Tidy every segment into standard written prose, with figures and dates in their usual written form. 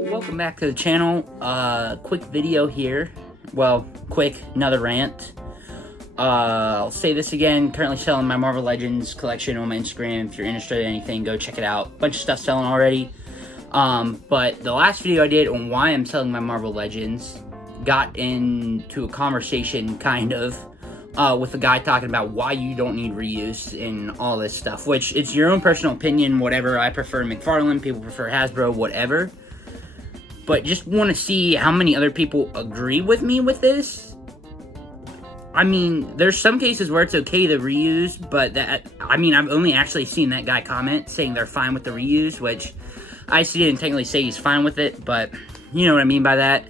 Welcome back to the channel. Quick video here. Well, quick, another rant. I'll say this again, currently selling my Marvel Legends collection on my Instagram. If you're interested in anything, go check it out. Bunch of stuff selling already. But the last video I did on why I'm selling my Marvel Legends got into a conversation, kind of, with a guy talking about why you don't need reuse and all this stuff, which it's your own personal opinion, whatever. I prefer McFarlane, people prefer Hasbro, whatever. But just want to see how many other people agree with me with this. I mean, there's some cases where it's okay to reuse, but I've only actually seen that guy comment saying they're fine with the reuse, which I didn't technically say he's fine with it, but you know what I mean by that,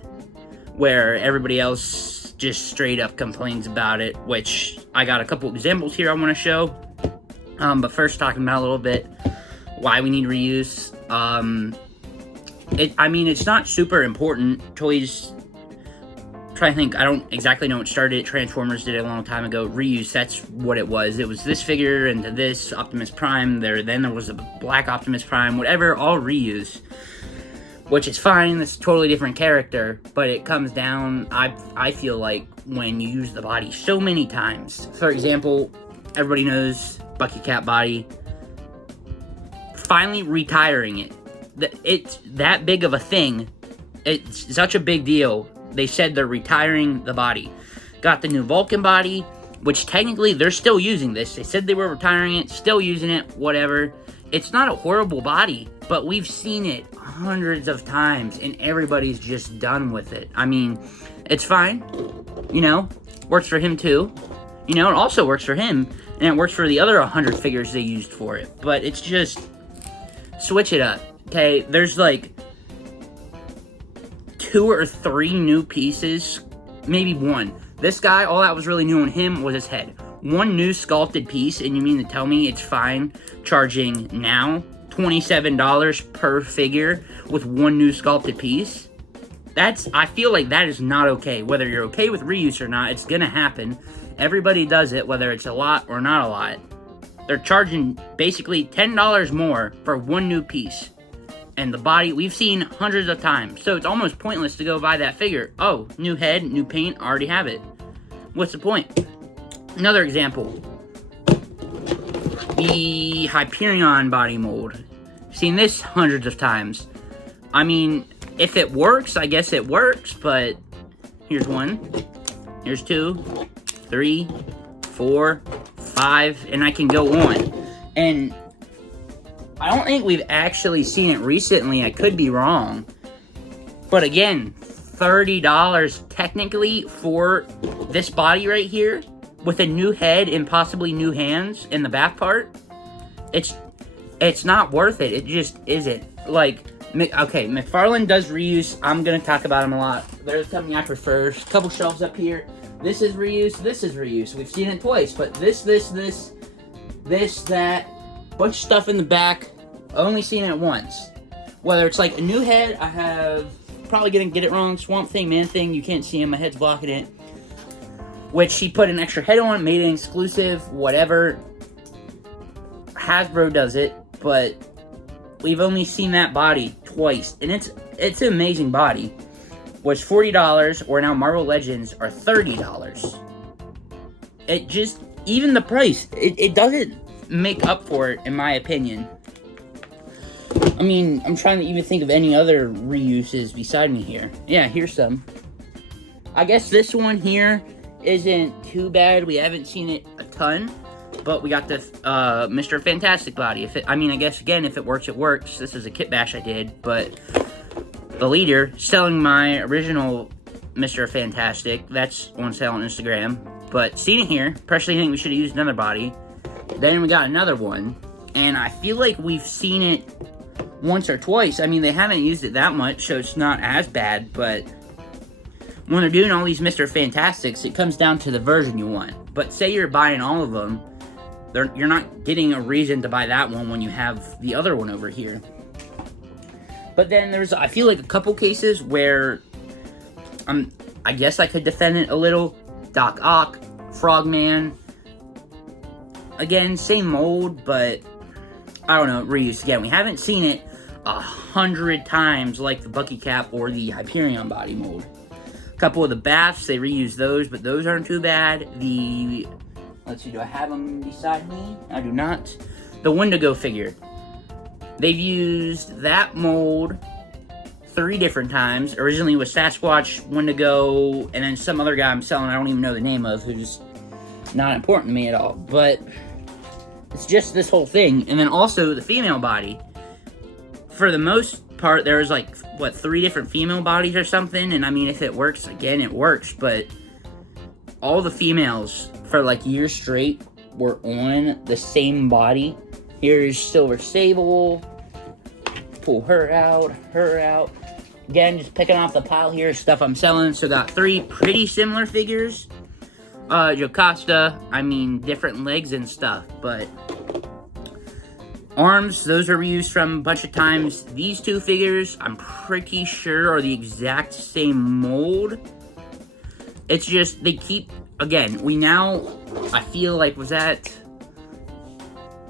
where everybody else just straight up complains about it, which I got a couple examples here I want to show. But first, talking about a little bit why we need reuse. It's not super important. Toys, trying to think, I don't exactly know what started it. Transformers did it a long time ago. Reuse, that's what it was. It was this figure into this Optimus Prime. Then there was a black Optimus Prime, whatever, all reuse. Which is fine, it's a totally different character, but it comes down, I feel like, when you use the body so many times. For example, everybody knows Bucky Cat body. Finally retiring it. It's that big of a thing. It's such a big deal. They said they're retiring the body. Got the new Vulcan body, which technically they're still using this. They said they were retiring it, still using it, whatever. It's not a horrible body, but we've seen it hundreds of times and everybody's just done with it. I mean, it's fine. You know, works for him too. You know, it also works for him, and it works for the other 100 figures they used for it. But it's just, switch it up. Okay, there's like 2 or 3 new pieces, maybe 1. This guy, all that was really new on him was his head. 1 new sculpted piece, and you mean to tell me it's fine charging now $27 per figure with 1 new sculpted piece? I feel like that is not okay. Whether you're okay with reuse or not, it's gonna happen. Everybody does it, whether it's a lot or not a lot. They're charging basically $10 more for 1 new piece. And the body, we've seen hundreds of times. So it's almost pointless to go buy that figure. Oh, new head, new paint, already have it. What's the point? Another example. The Hyperion body mold. Seen this hundreds of times. I mean, if it works, I guess it works, but here's 1. Here's 2, 3, 4, 5, and I can go on. And I don't think we've actually seen it recently. I could be wrong. But again, $30 technically for this body right here with a new head and possibly new hands in the back part. It's not worth it. It just isn't. Like, okay, McFarlane does reuse. I'm going to talk about him a lot. There's something I prefer. A couple shelves up here. This is reuse. This is reuse. We've seen it twice. But this, that. Bunch of stuff in the back, only seen it once. Whether it's like a new head, I have, probably gonna get it wrong, Swamp Thing, Man Thing, you can't see him, my head's blocking it. Which he put an extra head on, made it exclusive, whatever. Hasbro does it, but we've only seen that body twice, and it's an amazing body. Was $40, or now Marvel Legends are $30. It just, even the price, it doesn't make up for it, in my opinion. I mean, I'm trying to even think of any other reuses beside me here. Yeah, here's some. I guess this one here isn't too bad. We haven't seen it a ton, but we got the Mr. Fantastic body. I guess again, if it works, it works. This is a kit bash I did, but the leader selling my original Mr. Fantastic. That's on sale on Instagram. But seen it here. Personally, think we should have used another body. Then we got another one, and I feel like we've seen it once or twice. I mean, they haven't used it that much, so it's not as bad, but when they're doing all these Mr. Fantastics, it comes down to the version you want. But say you're buying all of them, you're not getting a reason to buy that one when you have the other one over here. But then there's, I feel like, a couple cases where I guess I could defend it a little. Doc Ock, Frogman. Again, same mold, but I don't know, reused again. We haven't seen it 100 times like the Bucky Cap or the Hyperion body mold. A couple of the baths, they reuse those, but those aren't too bad. Let's see, do I have them beside me? I do not. The Wendigo figure. They've used that mold 3 different times. Originally it was Sasquatch, Wendigo, and then some other guy I'm selling I don't even know the name of, who's not important to me at all. But it's just this whole thing. And then also the female body. For the most part, there's like, what, 3 different female bodies or something? And I mean, if it works, again, it works. But all the females for like years straight were on the same body. Here's Silver Sable. Pull her out. Again, just picking off the pile here, stuff I'm selling. So got 3 pretty similar figures. Jocasta, I mean, different legs and stuff, but arms, those are reused from a bunch of times. These 2 figures, I'm pretty sure are the exact same mold. It's just, they keep, again, I feel like, was that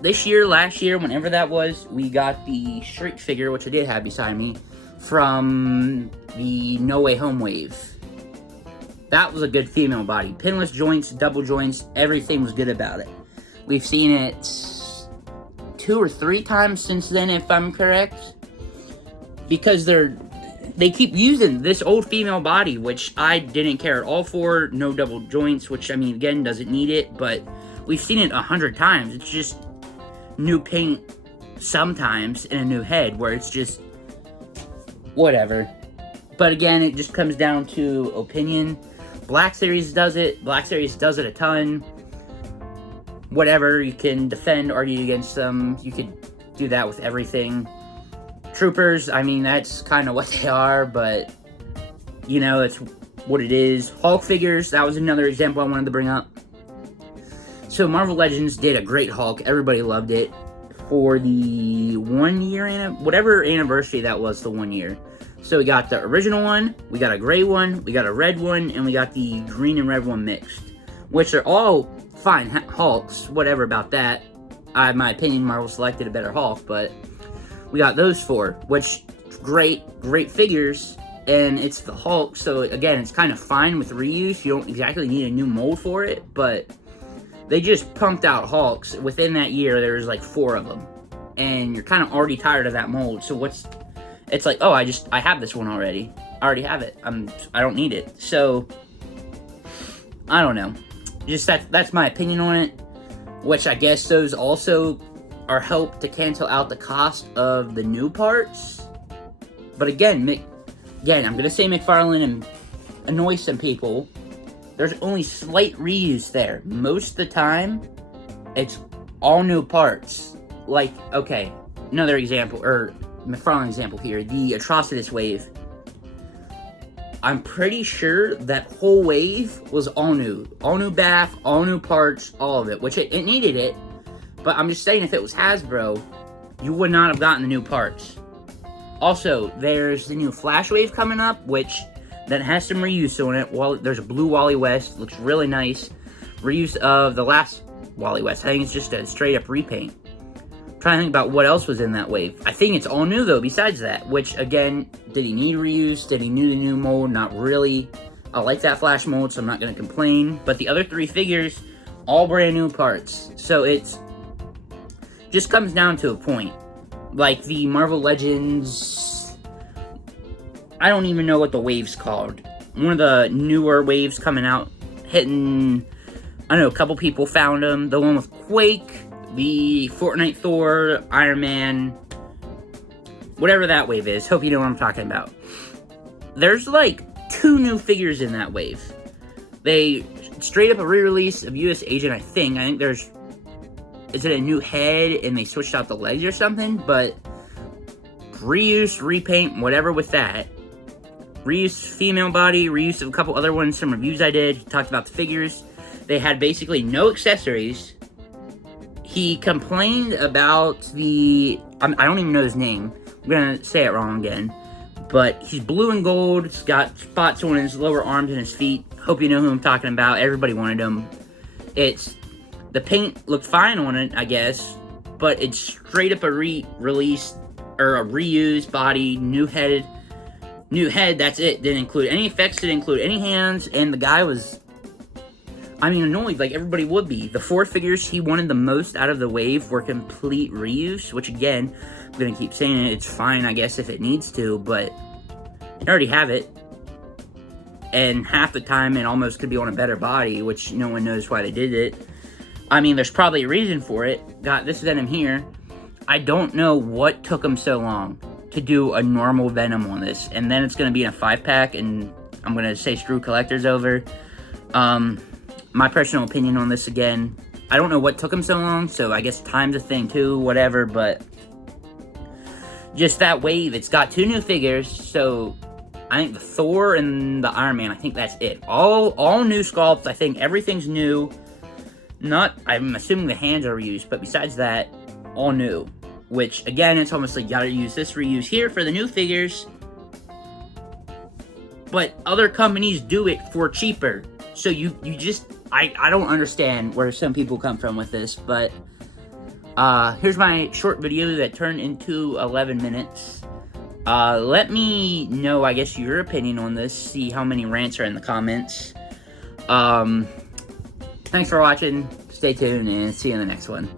this year, last year, whenever that was, we got the Shriek figure, which I did have beside me, from the No Way Home wave. That was a good female body. Pinless joints, double joints, everything was good about it. We've seen it 2 or 3 times since then, if I'm correct. Because they keep using this old female body, which I didn't care at all for. No double joints, which, I mean, again, doesn't need it. But we've seen it 100 times. It's just new paint sometimes in a new head, where it's just whatever. But again, it just comes down to opinion. Black Series does it. Black Series does it a ton. Whatever, you can defend, argue against them. You could do that with everything. Troopers, I mean, that's kind of what they are, but, you know, it's what it is. Hulk figures, that was another example I wanted to bring up. So Marvel Legends did a great Hulk. Everybody loved it. For the 1 year, whatever anniversary that was, the 1 year. So we got the original one, we got a gray one, we got a red one, and we got the green and red one mixed. Which are all fine Hulks, whatever about that. In my opinion, Marvel selected a better Hulk, but we got those 4, which, great figures, and it's the Hulk, so again, it's kind of fine with reuse. You don't exactly need a new mold for it, but they just pumped out Hulks. Within that year, there was like 4 of them, and you're kind of already tired of that mold, so it's like, oh, I have this one already. I already have it. I don't need it. So, I don't know. Just that's my opinion on it. Which I guess those also are helped to cancel out the cost of the new parts. But again, I'm gonna say McFarlane and annoy some people. There's only slight reuse there. Most of the time, it's all new parts. Like, okay, another example, or McFarlane example here, the Atrocitus wave. I'm pretty sure that whole wave was all new bath, all new parts, all of it, which it needed it, but I'm just saying, if it was Hasbro, you would not have gotten the new parts. Also, there's the new Flash wave coming up, which that has some reuse on it. There's a blue Wally West, looks really nice. Reuse of the last Wally West. I think it's just a straight up repaint. Trying to think about what else was in that wave. I think it's all new though, besides that. Which, again, did he need reuse? Did he need a new mold? Not really. I like that Flash mold, so I'm not going to complain. But the other 3 figures, all brand new parts. So it's just comes down to a point. Like the Marvel Legends, I don't even know what the wave's called. One of the newer waves coming out, hitting, I don't know, a couple people found them. The one with Quake, the Fortnite Thor, Iron Man, whatever that wave is. Hope you know what I'm talking about. There's like 2 new figures in that wave. They straight up a re-release of US Agent, I think. I think there's, is it a new head and they switched out the legs or something? But reuse, repaint, whatever with that. Reuse female body, reuse of a couple other ones, some reviews I did. Talked about the figures. They had basically no accessories. He complained about the, I don't even know his name. I'm gonna say it wrong again. But he's blue and gold. He's got spots on his lower arms and his feet. Hope you know who I'm talking about. Everybody wanted him. The paint looked fine on it, I guess. but it's straight up a re-release or a reused body, new head, that's it. Didn't include any effects, didn't include any hands, and the guy was, I mean, annoyed like everybody would be. The 4 figures he wanted the most out of the wave were complete reuse, which again, I'm gonna keep saying it, it's fine, I guess, if it needs to, but you already have it. And half the time it almost could be on a better body, which no one knows why they did it. I mean, there's probably a reason for it. Got this Venom here. I don't know what took them so long to do a normal Venom on this. And then it's going to be in a 5-pack, and I'm going to say screw collectors over. My personal opinion on this, again, I don't know what took them so long, so I guess time's a thing too, whatever, but just that wave, it's got 2 new figures, so I think the Thor and the Iron Man, I think that's it. All new sculpts, I think everything's new. I'm assuming the hands are reused, but besides that, all new. Which, again, it's almost like you gotta use this reuse here for the new figures. But other companies do it for cheaper. So you just, I don't understand where some people come from with this, but here's my short video that turned into 11 minutes. Let me know, I guess, your opinion on this. See how many rants are in the comments. Thanks for watching. Stay tuned, and see you in the next one.